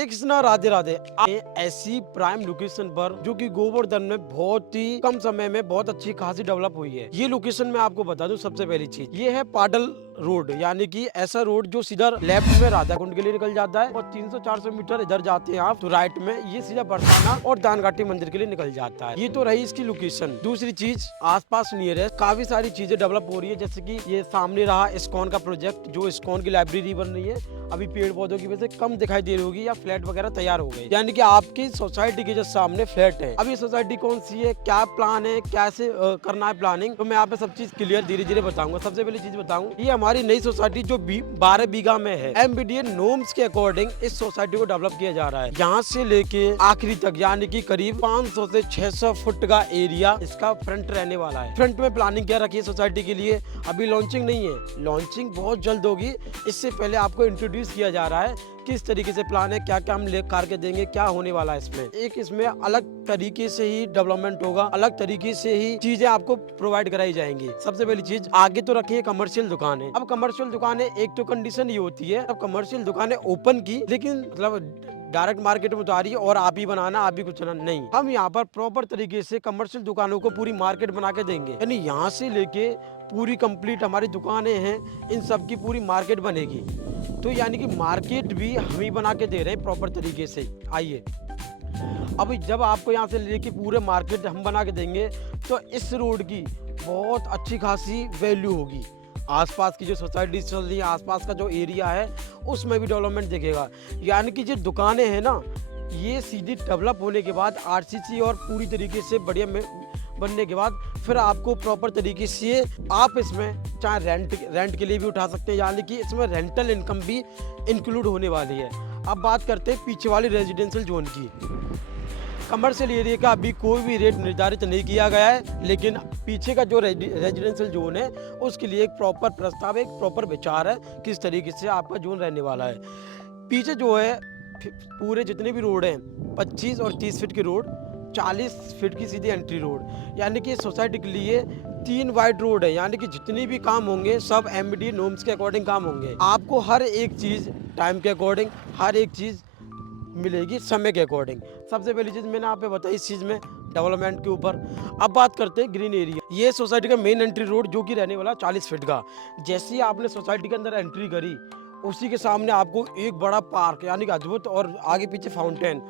कृष्णा, राधे राधे। ऐसी prime location पर जो कि गोवर्धन में बहुत ही कम समय में बहुत अच्छी खासी डेवलप हुई है। ये लोकेशन मैं आपको बता दूं, सबसे पहली चीज ये है पाडल रोड, यानी कि ऐसा रोड जो सीधा लेफ्ट में राधा कुंड के लिए निकल जाता है और 300-400 मीटर इधर जाते हैं आप तो राइट में ये सीधा बरसाना और दानघाटी मंदिर के लिए निकल जाता है। ये तो रही इसकी लोकेशन। दूसरी चीज आसपास नियरेस्ट काफी सारी चीजें डेवलप हो रही है, जैसे कि ये सामने रहा इस्कॉन का प्रोजेक्ट, जो इस्कॉन की लाइब्रेरी बन रही है। अभी पेड़ पौधों की वजह से कम दिखाई दे रही होगी या फ्लैट वगैरह तैयार हो गए, यानी कि आपकी सोसाइटी के जो सामने फ्लैट है। अब ये सोसाइटी कौन सी है, क्या प्लान है, कैसे करना है प्लानिंग, तो मैं यहाँ पे सब चीज क्लियर धीरे धीरे बताऊंगा। सबसे पहली चीज बताऊं, ये हमारी नई सोसाइटी जो 12 बीघा में है, MBDA नॉर्म्स के अकॉर्डिंग इस सोसाइटी को डेवलप किया जा रहा है। यहाँ से लेके आखिरी तक, यानी कि करीब 500 से 600 फुट का एरिया इसका फ्रंट रहने वाला है। फ्रंट में प्लानिंग क्या रखी है सोसाइटी के लिए, अभी लॉन्चिंग नहीं है, लॉन्चिंग बहुत जल्द होगी। इससे पहले आपको इंट्रोड्यूस किया जा रहा है किस तरीके से प्लान है, क्या क्या हम ले करके देंगे, क्या होने वाला है इसमें। एक इसमें अलग तरीके से ही डेवलपमेंट होगा, अलग तरीके से ही चीजें आपको प्रोवाइड कराई जाएंगी। सबसे पहली चीज आगे तो रखी है कमर्शियल दुकानें। अब कमर्शियल दुकानें एक तो कंडीशन ये होती है, अब कमर्शियल दुकानें ओपन की, लेकिन मतलब डायरेक्ट मार्केट में उतारी और आप ही बनाना, आप ही कुछ नहीं। हम यहाँ पर प्रॉपर तरीके से कमर्शियल दुकानों को पूरी मार्केट बना के देंगे, यानी यहाँ से लेके पूरी कंप्लीट हमारी दुकानें हैं, इन सब की पूरी मार्केट बनेगी। तो यानी कि मार्केट भी हम ही बना के दे रहे हैं प्रॉपर तरीके से। आइए अब जब आपको यहाँ से लेके पूरे मार्केट हम बना के देंगे तो इस रोड की बहुत अच्छी खासी वैल्यू होगी। आसपास की जो सोसाइटी चल रही है, आसपास का जो एरिया है उसमें भी डेवलपमेंट दिखेगा। यानी कि जो दुकानें हैं ना, ये सीधी डेवलप होने के बाद RCC और पूरी तरीके से बढ़िया बनने के बाद फिर आपको प्रॉपर तरीके से आप इसमें चाहे रेंट के लिए भी उठा सकते हैं, यानी कि इसमें रेंटल इनकम भी इंक्लूड होने वाली है। अब बात करते हैं पीछे वाली रेजिडेंशियल जोन की। कमर्शियल एरिया का अभी कोई भी रेट निर्धारित नहीं किया गया है, लेकिन पीछे का जो रेजिडेंशियल जोन है उसके लिए एक प्रॉपर प्रस्ताव, एक प्रॉपर विचार है किस तरीके से आपका जोन रहने वाला है। पीछे जो है पूरे जितने भी रोड हैं 25 और 30 फीट की रोड, 40 फीट की सीधी एंट्री रोड, यानी कि सोसाइटी के लिए 3 वाइड रोड है। यानी कि जितने भी काम होंगे सब MBDA नॉर्म्स के अकॉर्डिंग काम होंगे। आपको हर एक चीज़ टाइम के अकॉर्डिंग, हर एक चीज़ मिलेगी समय के अकॉर्डिंग। सबसे पहली चीज़ मैंने आप पे बताई इस चीज़ में डेवलपमेंट के ऊपर। अब बात करते हैं ग्रीन एरिया। ये सोसाइटी का मेन एंट्री रोड जो कि रहने वाला 40 फीट का। जैसे ही आपने सोसाइटी के अंदर एंट्री करी, उसी के सामने आपको एक बड़ा पार्क, यानी कि अद्भुत, और आगे पीछे फाउंटेन।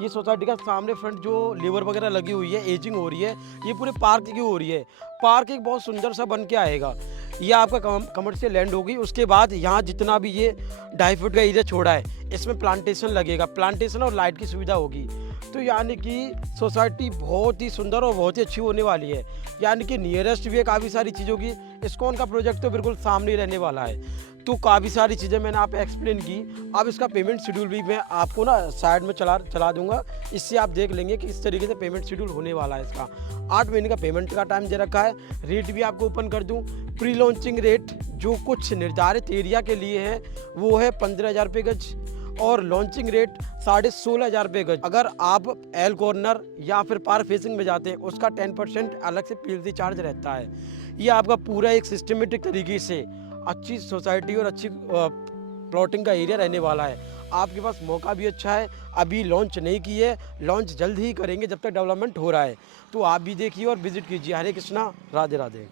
ये सोसाइटी का सामने फ्रंट जो लेबर वगैरह लगी हुई है, एजिंग हो रही है, ये पूरे पार्क की हो रही है। पार्क एक बहुत सुंदर सा बन के आएगा। ये आपका कमर्शियल लैंड होगी। उसके बाद यहाँ जितना भी ये 2.5 फुट का एरिया छोड़ा है, इसमें प्लांटेशन लगेगा, प्लांटेशन और लाइट की सुविधा होगी। तो यानी कि सोसाइटी बहुत ही सुंदर और बहुत ही अच्छी होने वाली है। यानी कि नियरेस्ट भी है काफ़ी सारी चीज़ों की। इस्कॉन का प्रोजेक्ट तो बिल्कुल सामने ही रहने वाला है। तो काफ़ी सारी चीज़ें मैंने आप एक्सप्लेन की। अब इसका पेमेंट शेड्यूल भी मैं आपको ना साइड में चला दूंगा, इससे आप देख लेंगे कि इस तरीके से पेमेंट शेड्यूल होने वाला है। इसका 8 महीने का पेमेंट का टाइम दे रखा है। रेट भी आपको ओपन कर दूं। प्री लॉन्चिंग रेट जो कुछ निर्धारित एरिया के लिए है वो है 15,000 रुपये गज, और लॉन्चिंग रेट 16,500 रुपये गज। अगर आप एल कॉर्नर या फिर पार्क फेसिंग में जाते हैं उसका 10% अलग से PLC चार्ज रहता है। ये आपका पूरा एक सिस्टमेटिक तरीके से अच्छी सोसाइटी और अच्छी प्लॉटिंग का एरिया रहने वाला है। आपके पास मौका भी अच्छा है, अभी लॉन्च नहीं की है, लॉन्च जल्द ही करेंगे जब तक डेवलपमेंट हो रहा है। तो आप भी देखिए और विजिट कीजिए। हरे कृष्णा, राधे राधे।